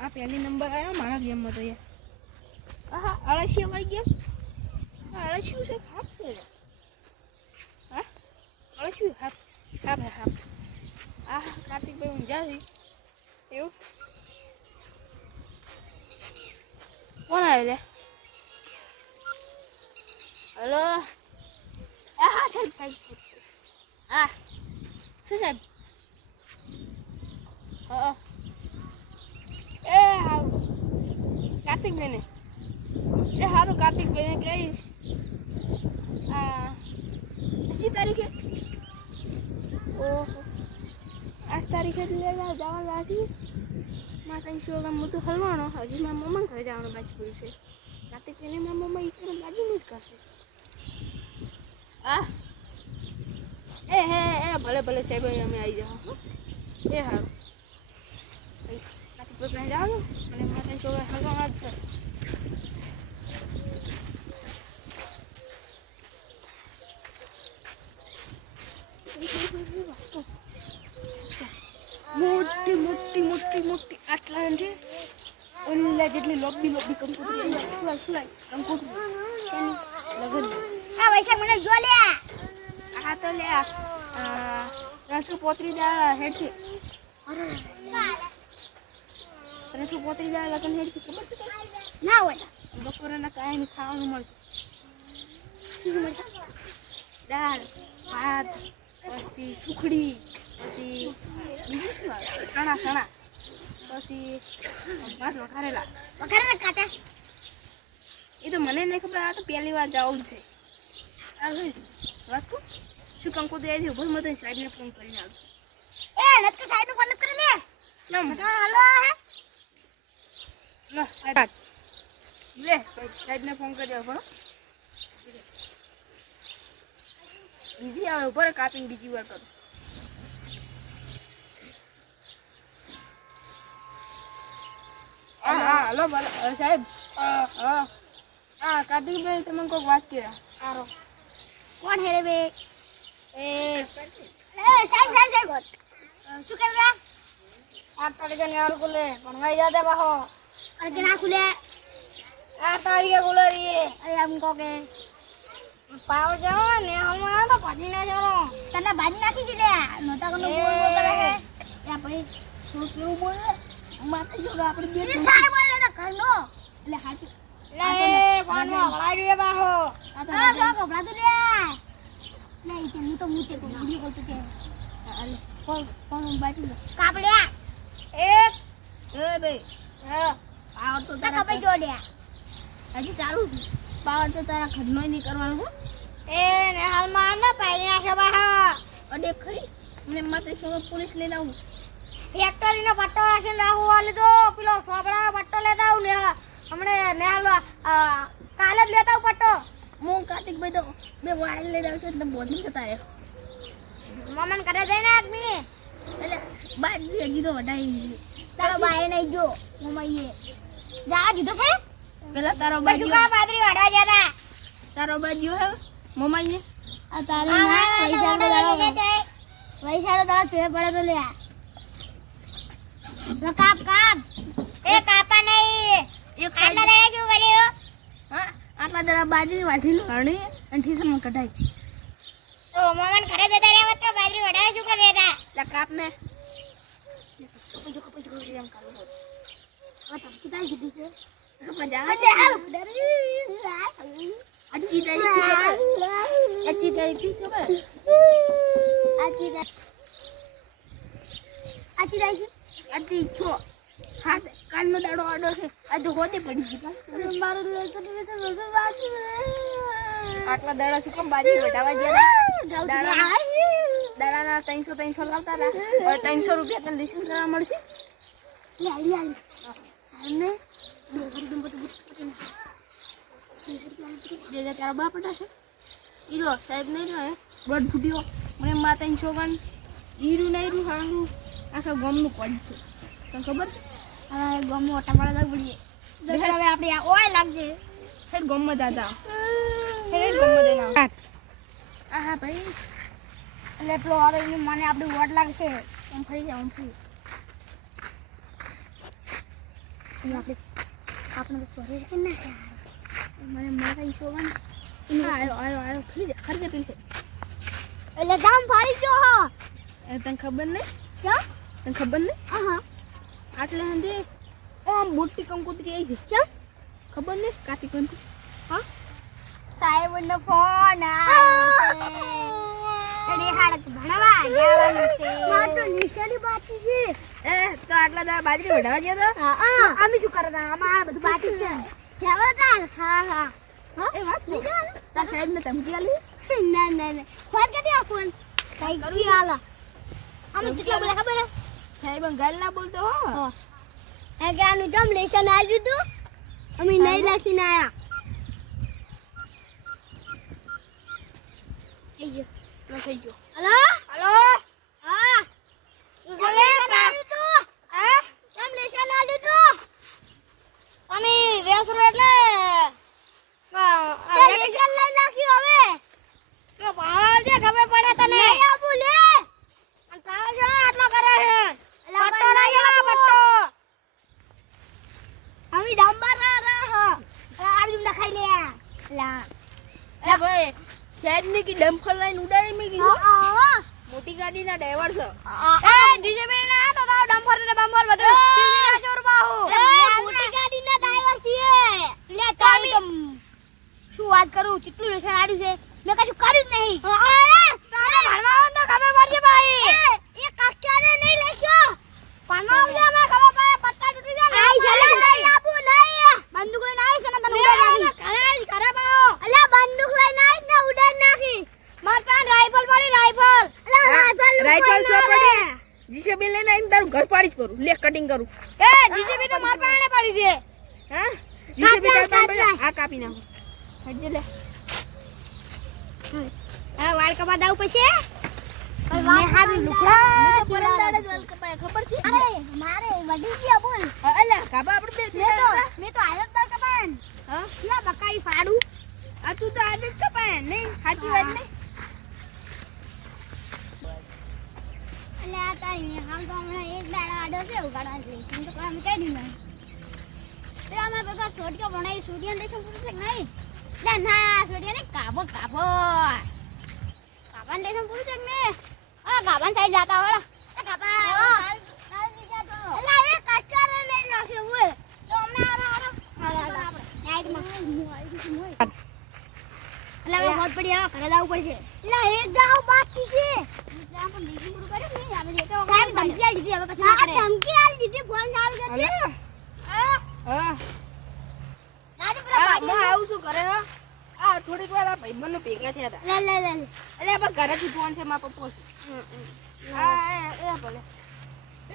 આ પહેલી નંબર આવ્યો મારા ગેમમાં તો યાર. હા અળસિયા વાળી ગેમ. અળસિયું છે હાફ છે. હા અળસિયું હાફ હાફ હાફ. આ કાર્તિકભાઈ ઊંઝા છે એવું. કોણ આવ્યું લે? હલો. હા સાહેબ સાહેબ સાહેબ. હા શું સાહેબ? હા એ હારું કાર્તિકભાઈને એ હારું કાર્તિકભાઈને કહીશ. 25 તારીખે. ઓહો 8 તારીખે જવાનું બાકી. માતા શોગામ હું તો હલવાનો હજી મારા મમ્મા ઘરે જવાનું બાકી પડ્યું છે. કાર્તિકભાઈને મારા મમ્મા ઈકડે બાજુનું જ કરશે. હા એ ભલે ભલે સાહેબ અમે આવી જાઓ. એ હારું કાર્તિકભાઈ જવાનું અને માતા શોગા હલવાના જ છે. મોટી મોટી મોટી મોટી આટલા છે. ઓલા જેટલી લોબી લોબી કંકોત્રી સુલાય કંકોત્રી લગન. આ વૈશાખ મને જો લે. આ તો લે 335 હેડ છે. અરે 335 લગન હેડ છે. ખબર છે ના હોય બપોરના કાંઈ ખાવાનું મળશે. શું મળશે? દાળ ભાત પછી સુખડી પછી બીજું શું આવે? સણા સણા પછી ભાત વઘારેલા કાકા. એ તો મને નહીં ખબર. આ તો પહેલી વાર જવું છે. આ વાત કહું શું કંકોત્રી આવી ઉભો મત સાહેબને ફોન કરીને આવું. એ નત સાહેબ ફોન કરી લે. હાલો હે ના સાહેબ લે સાહેબને ફોન કરી દો. બરો બીજી આવે ઉપર કાપીને બીજી વાર કરો. હા હલો સાહેબ. હા કાર્તિકભાઈ તમે કોઈક વાત કર્યા. સારો કોણ હે રે બે? એ સાહેબ સાહેબ સાહેબ શું કરવા? આ તારીખે ને આર ખુલે ભણવાઈ જાતે બાહો. અરે કે ના ખુલે. આ તારીખે ખુલે રી. અરે આમ કહો કે પાવ જાઓ ને હમણાં તો ભાજી ના જાઓ. તને ભાજી નાખી દીધે. નોતા કોનો બોલ બોલ કરે હે. યા ભાઈ તું કેવું બોલે? માથે જો આપણે બે સાહેબ બોલે ને ઘરનો. એટલે હાચું લે ફોનમાં વળાઈ રે બાહો. આ જો કપડા તો લે. નહીં કે હું તો મૂતે કો વિડિયો કોલ તો કે. અરે કોણ બાકી કાપડ્યા એક એ બે હા પાવ તો તા કપડે જોડ્યા. હજી ચાલુ છે. પાવ તો તારા ઘરનો નહીં કરવાનું હો. એ ને હાલમાં ના પાડી નાખે બાહા. અડે ખરી મને માથે સૌ પોલીસ લઈને આવું. ફેક્ટરીનો પટ્ટો આસીને રાહુ વાલી દો. પેલો સોબડાનો પટ્ટો લેતા આવું ને હમણે નેહાલ કાલે જ લેતા આવું પટ્ટો. હું કાર્તિકભાઈ તો બે વાયર લઈને આવશે એટલે બોધી જતા આવ્યો. મમન કરે જઈને આદમી એટલે બાજી હજી તો વડાઈ. તારો બાએ નહીં જો મમ્મીએ જા દીધો છે. પેલા તારો બસુ બાજી કા પાદરી વાડા જતા. તારો બાજી હે મમ્મીએ આ તારે પૈસા દાડા ચૂડે પડે તો લે. તો કાપ કાપ. એ કાપા નહીં. એક આટલા દાડા શું કર્યું? હા આટલા દરા બાજી વાઠી હણી અને ઠીસમાં કઢાઈ. તો મમન ઘરે જતા રહેવત તો પાદરી વાડા શું કરે તા? લા કાપ ને કપજો એમ કરો બોલ. આ તો કિતાઈ કીધી છે. મજા અરે હારું અચ્છી તારી અચ્છી તારી ખબર આચી દાઈ અતિ છો હા કાલનો દાડો આડો છે આ તો હોતે પડી ગઈ. મારું બધું બાકી આટલા દાડા શું કેમ બાજી વટાવા ગયા? દાડાના 300 લાવતા હતા. હવે 300 રૂપિયા તને લિસન કરવા મળશે. સાહેબને જે તારા બાપ હતા છે ઈરો સાહેબ નહીં રહ્યો દોઢ ફૂટ્યો મને મા 300 ગણ ઈરું નહીં રહ્યું હારું આખા ગામનું પડ છે. તને ખબર છે? હવે ગમો ટમાડા દા પડીએ. હવે આપણે ઓય લાગજે. સાહેબ ગામમાં દાદા સાહેબ ગામમાં દેના. હા ભાઈ એટલે પેલો હારો મને આપણી વોટ લાગશે. એમ ફરી જાય એમ ફરી આપણે તો ચોરી કરી નાખ્યા. મને મારા ઈશોગન આયો ખર્ચે પીશે એટલે જામ ફાડી ગયો હો. એ તને ખબર નહીં કેમ? તને ખબર નહીં હા આટલે હંદે ઓમ મોટી કંકોત્રી આવી છે કેમ? ખબર નહીં કાતી કંકોત્રી હા સાહેબનો ફોન આવ્યો છે. એની હાડક ભણવા જવાનું છે. માર તો નિશાની બાકી છે. એ તો આટલા દા બાજરી વઢાવા ગયો તો હા અમે શું કરતા? અમાર બધું બાકી છે. ચાલો તાર. હા હા એ વાત નહીં તાર સાહેબ ને ધમકી આલી ના ફોન કરી દે ફોન. કઈ કરી આલા. અમે કેટલા બોલે ખબર હે? સાહેબ ગાલ ના બોલતો હો હે કે આનું જમ લેશન આવ્યું તું અમે નહીં લખીને આયા. થઈ ગયો હલો હલો હા શું ચાલે તું? હા જમ લેશન આવ્યું તું અમે વેસરો એટલે લેશન લઈ નાખ્યું હવે તો ભાવ દે ખબર પડે તને. નહીં આબુ લે અને ભાવ છે આટલો કરે છે. પટ્ટો નહીં પટ્ટો અમે દંબર રહા આ બીજું ના ખાઈ લે લા. એ ભાઈ સાહેબ ની કી ડમ્ફર લઈને ઉડાડી મે કીધું મોટી ગાડી ના ડ્રાઈવર છે એ ડીજે બેન ના તો ડમ્ફર ને બમ્ફર બધું ટીવી ચોર બાહુ મોટી ગાડી ના ડ્રાઈવર છે લે તમે શું વાત કરું કેટલું લેશન આડ્યું છે મેં કશું કર્યું જ નહીં. તારે ભણવા તો ખબર પડશે ભાઈ. એ કક્ષાને નહીં લેશો ભણવા આવજે અમે ખબર પડે પટ્ટા તૂટી જાય આઈ ચલે નહીં આપુ નહીં બંદૂક લઈને આવી છે ને તને ઉડાડ નાખી કરે બાઓ. અલ્યા બંદૂક લઈને આવી ને ઉડાડ નાખી. માર પાસે રાઇફલ પડી રાઇફલ. અલ્યા રાઇફલ સો પડી જીસીબી લઈને આઈને તારું ઘર પાડીશ પરું લે કટિંગ કરું એ જીસીબી તો માર પાસે પડી છે. હા જીસીબી તાર પાસે આ કાપી નાખો હટજે લે આ વાળ કપા દાવ પછી મે હારું લુકડા મે તો પરંદાડે જ વાલ કપાય ખબર છે અરે મારે વડી ગયા બોલ. અલે કાબા આપણે બે મે તો આયત દાળ કપાયન હા લા બકાઈ ફાડું આ તું તો આદત કપાય નહીં સાચી વાત નહીં અલે આ તારી હામ તો હમણાં એક દાડા આડો છે ઉગાડવા જ લઈશ તો કામ કહી દીધું તે અમે બગા સોડિયો બનાવી સોડિયો લેશન પૂરું છે કે નહીં લે ના સોડિયો ને કાબો કાબાન લેશન પૂરું છે કે ને આ કાબાન સાઈડ જાતા વાળા એ કાબા કાલ ની જાતો અલા એ કસ્ટર લઈ નાખ્યો બોલ તો હમણાં આરો સાઈડ માં અલા હવે હોત પડી આ ઘરે જાવું પડશે લા એક દાવ બાકી છે ત્યાં પણ લીધી પૂરું કર્યું ને અમે દેતો સાહેબ ધમકી આલી દીધી હવે કશું ના કરે ધમકી આલી દીધી ફોન ચાલુ કરી હા હા દાદી આ માં આવું શું કરે હો આ થોડીક વાર આ ભાઈબંધો ભેગા થયા હતા લે અલે આપણે ઘરેથી ફોન છે મારા પપ્પો છે હા એ ભલે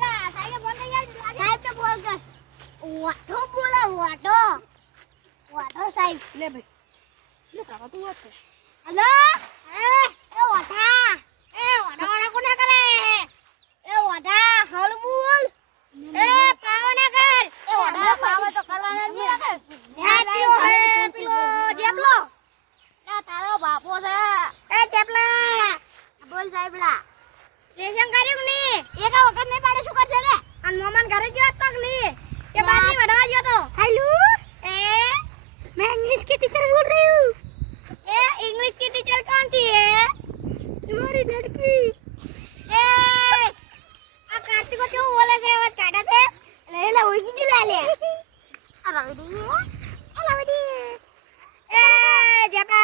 લા સાહેબ ફોન કરી યાર સાહેબ તો બોલ કર વાટો બોલા વાટો સાહેબ લે ભાઈ લે કાકા તું વાત કર હલો એ વાટા વાડા કોને કરે એ વાટા હળ બોલ એ પાવ ના કર એ વાડા પાવ તો કરવાના જ નથી હેપ્યો હે પેલો જેપલો ના તારો બાપો છે એ જેપલા બોલ સાહેબલા લેશન કર્યું ની એક વખત નહીં પાડે શું કરશે લે અન મોમન ઘરે ગયો તક ની કે બાજી વડા ગયો તો હેલો એ मैं इंग्लिश की टीचर बोल रही हूँ ए इंग्लिश की टीचर कौन सी है तुम्हारी लड़की ए आ कार्तिक को जो बोले से आवाज काटा थे ले ले वही की ले ले अलावडी ए जपा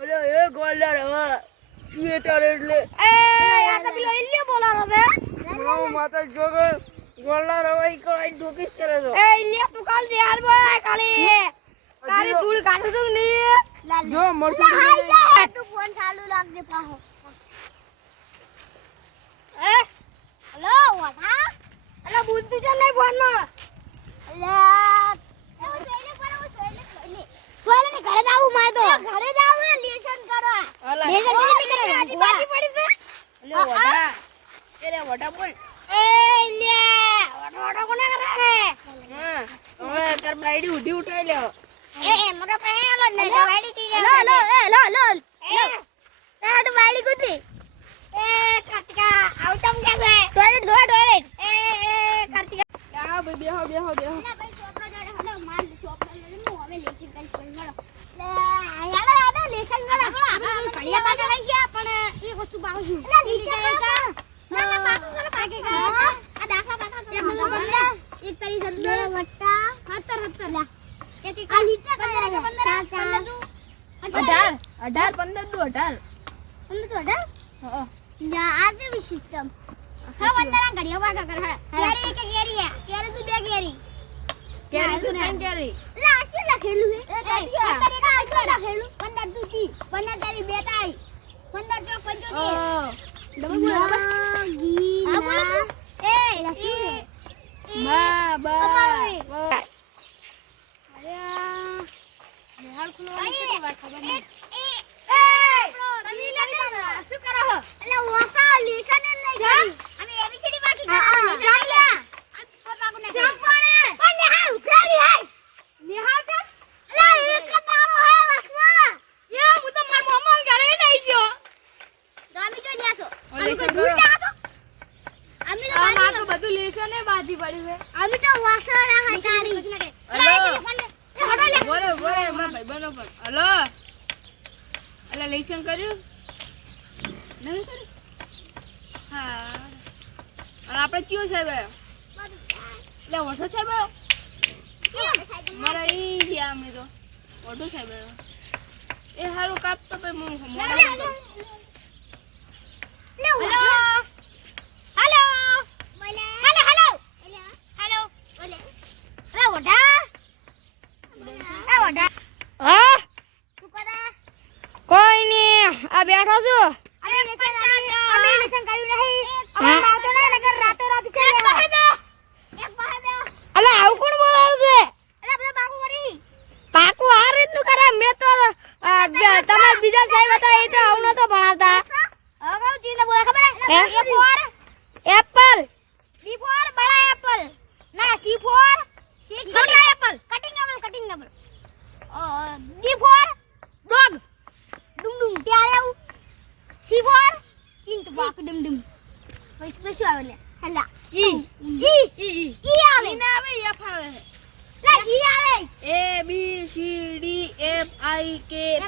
બોલો એ ગોલ્ડર હવે શું તારે એટલે ए આ તો પેલો ઇલ્યો બોલારો છે હું માતા જોગર ગોલ્ડર હવે કોઈ ઢોકીશ કરે તો એ ઇલ્યો તું કાલ દિયાર બોય કાલી તારી ધૂળ કાઢું તું ની જો મરસું હાઈ જા તું ફોન ચાલુ રાખજે પાહો એ હેલો વાડા અલા બુદ્ધિ છે નહીં ફોન માં અલા એ જોઈને પર સોયલે ને ઘરે જાવું માર તો ઘરે જાવું ને લેશન કરવા લેશન કેમ નહીં કરે વાજી પડી છે લે વડા એ લે વડા બોલ એ લે વડા કોને કરે હા હવે તાર બ્લાઈડી ઉડી ઉઠાઈ લે એ મોટો પ્રેણો ને વાડી કી લો એ તાડ વાડી કુતી એ કાર્તિકા આઉટમ કે છે ટોયલેટ ધોય ટોયલેટ એ કાર્તિકા આ બેહો એલા ભાઈ 17 એક એક આ લીટર 15 18 15 નું 18 હા યા આ જેવી સિસ્ટમ હા 15 ઘડિયા વાગા કર કેરી કે કેરી કેરી તું બે કેરી કેરી તો નહીં કેરી લે આ શું લખેલું છે 15 આ શું લખેલું 15 તું 30 15 તારી બે તારી 15 ચોક 75 ડબલ બોલ ગી આ બોલ એ બા બા અરે નિહાળ ખુલવા કેટલી વાર ખબર નહીં શું કરો હો એટલે ઓસા લીસન નહીં કરી અમે એબીસીડી બાકી કરવા ચાલ લે પપ્પા કોને ચાલ પણ નિહાળ ઉખરાલી હાય નિહાળ કે એટલે એક દારો હે વસમાં યા હું તો માર મમ્મા ઘરે નહીં ગયો તો અમે જો જાસો અમે કોઈ દૂર જા તો અમે તો આ તો બધું લેશે ને બાજી પડી છે અમે તો વાસરા હટારી બોરે બોરે મારા ભાઈબંધો પણ હલો એટલે લેશન કર્યું નહીં કર્યું હા અને આપણે કયો સાહેબ એટલે ઓઠો સાહેબ મારા ઈ ગયા અમે તો ઓઠો સાહેબ એ હારું કાપતો ભાઈ હું મોડા હેલો હા કોઈ નહીં આ બેઠો છું અલા આવું કોણ બોલાવું છે પાકું આ રીતનું કરે મેં તો તમારા બીજા સાહેબ હતા એ તો આવું નતો ભણાવતા Apple A B C D F I K P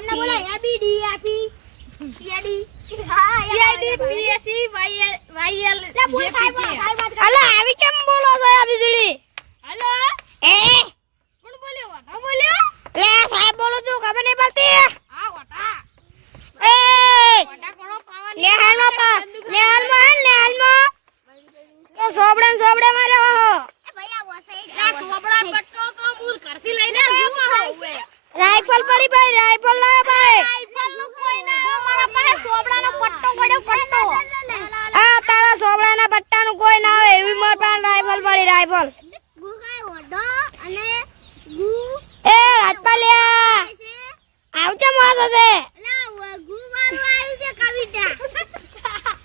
અલા આવી કેમ બોલો છો આ વીજળી હેલો એ કોણ બોલ્યો વાટા બોલ્યો લે સાહેબ બોલું છું ખબર નહીં પડતી આ વાટા એ વાટા કોનો પાવા નેહાલમાં તો સોબડે માર્યો હો આ સોબડા પટ્ટો તો મૂલ કરથી લઈને જુઓ હવે રાઇફલ પડી ભાઈ રાઇફલ લાયો ભાઈ રાઈફલ નું કોઈ ના મારા પાસે સોબડાનો પટ્ટો પડ્યો પટ્ટો આ તારા સોબડાના પટ્ટાનું કોઈ ના આવે એવી મોર પાસે રાઇફલ પડી રાઇફલ એ રાજપાલિયા આવજે મોસ હશે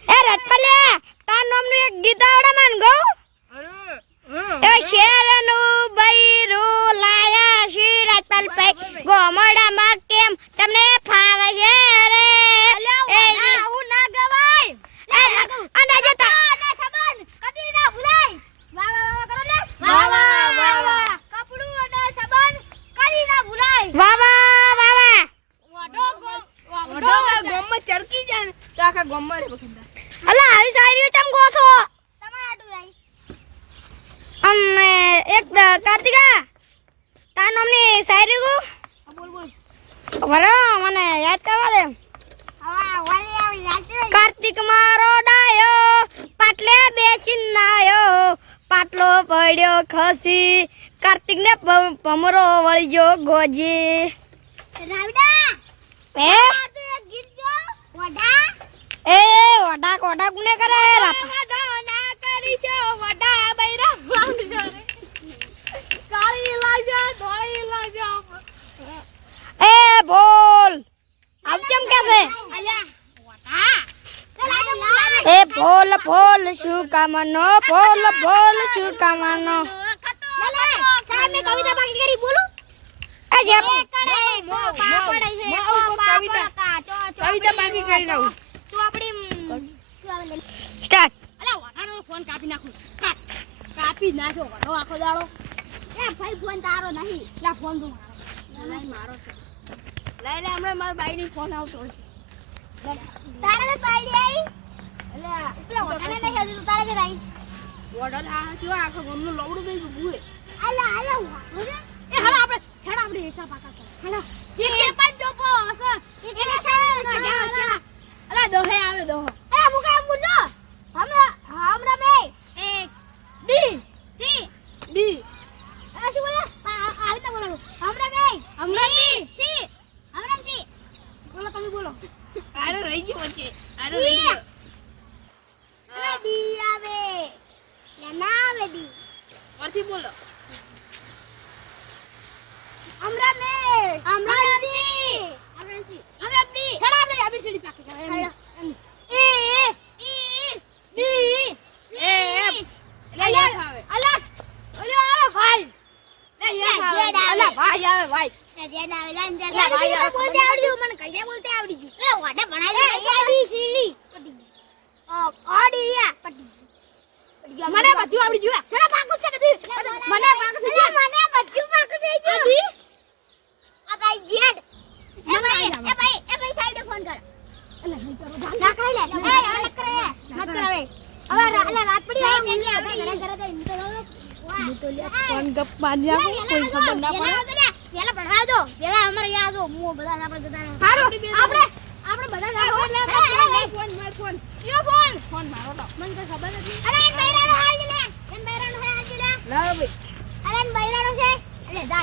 એ રાજપાલિયા તાર નામનું એક ગીત આવડે મન ગો એ શેરનું બૈરું લાયા શ્રી રાજપાલ ભાઈ ગોમડામાં કેમ તમને ફાવે છે રે એ આવું ના ગવાય અંદાજે તા કદી ના ભૂલાય વાહ વાહ કરો લે વાહ વાહ વાહ વાહ કપડું અને સંબંધ કદી ના ભૂલાય વાહ વાહ વાહ વાહ વાડો ગોમમાં ચરકી જાય ને તો આખા ગોમમાં રે બકીંદા અલા આવી શાયરીઓ ચમ ગો છો તમારા આટું રાઈ અમને એક કાર્તિકા તાર નામની શાયરી ગો બોલ બોલ ભરો મને યાદ કરવા દે કાર્તિક મારો ડાયો પાટલે બેસીન નાયો પાટલો પડ્યો ખસી કાર્તિક ને ભમરો વળી ગયો ગોજી રાવડા એ તું એક ગીત ગયો વડા એ ઓઢા કોઢા કુને કરે વાડો ના કરી છે વડા બૈરા વાડો કાળી લાજો ધોળી લાજો એ બોલ આવ કેમ કે છે અલ્યા વડા એ બોલ બોલ શું કામનો બોલ બોલ શું કામનો સાહેબ મેં કવિતા બાકી કરી બોલું એ જે કવિતા બાકી કરી નાખું સ્ટાર્ટ અલ્યા વડાનો ફોન કાપી નાખું કાપી નાખો વડો આખો દાડો એ ભાઈ ફોન તારો નહીં લા ફોન તો મારો છે લઈ લે હમણાં મારા બાઈની ફોન આવતો હોય તારે તો પાડી આવી અલ્યા પેલા વટાને નહીં હજુ તો તારે જ આવી વડો આ કેવો આખો ગમનું લવડું થઈ ગયું ભૂએ આલા આલા વાળો એ હાલો આપણે એકા પાકા કરો હાલો એ પાંચ જોપો હશે એને સારા અલા દોહે આવે દોહો અરે મુકા મુજો હમરા મે એક ડી સી ડી અરે શું બોલે આ રીતે બોલો હમરા મે હમરા ડી સી હમરા સી બોલો તમે બોલો આરે રહી ગયો વચ્ચે આરે રહી ગયો અરે ડી આવે યા ના આવે ડી પરથી બોલો હમરા મે હમરા સી હમરા બી હેડા આપણે આબીસીડી પાકી કરે હેડા એ ડી એફ એટલે યસ આવે અલગ ઓલો આવે ભાઈ લે યસ આવે અલા ભાઈ આવે ભાઈ જેડ આવે જાન જાન લા ભાઈ આવે. બોલતે આવડ્યું મને કડિયા બોલતે આવડી ગયું એ વાડે ભણાઈ દે એ બી સી ડી ઓડી યા પટી મને બધું આવડી ગયું મને પાકું છે બધું મને પાકું છે. મને બધું પાકું થઈ ગયું આ ભાઈ જેડ એ ભાઈ સાઈડે ફોન કર ના ખાઈ લે એ અલગ કરે મત કરાવે હવે રાત પડી આવી કે આપણે ઘરે ઘરે જઈને તો ફોન ગપ મારી આપો કોઈ ખબર ના પડે પેલા ભણવા દો પેલા અમારે યાદ હો હું બધા આપણે જતા હારું આપણે બધા જાઓ ફોન માર ફોન યો ફોન ફોન મારો તો મને તો ખબર નથી અરે એન બૈરાનો હાલ લે એન બૈરાનો હાલ લે લાવ ભાઈ અરે એન બૈરાનો છે અરે જા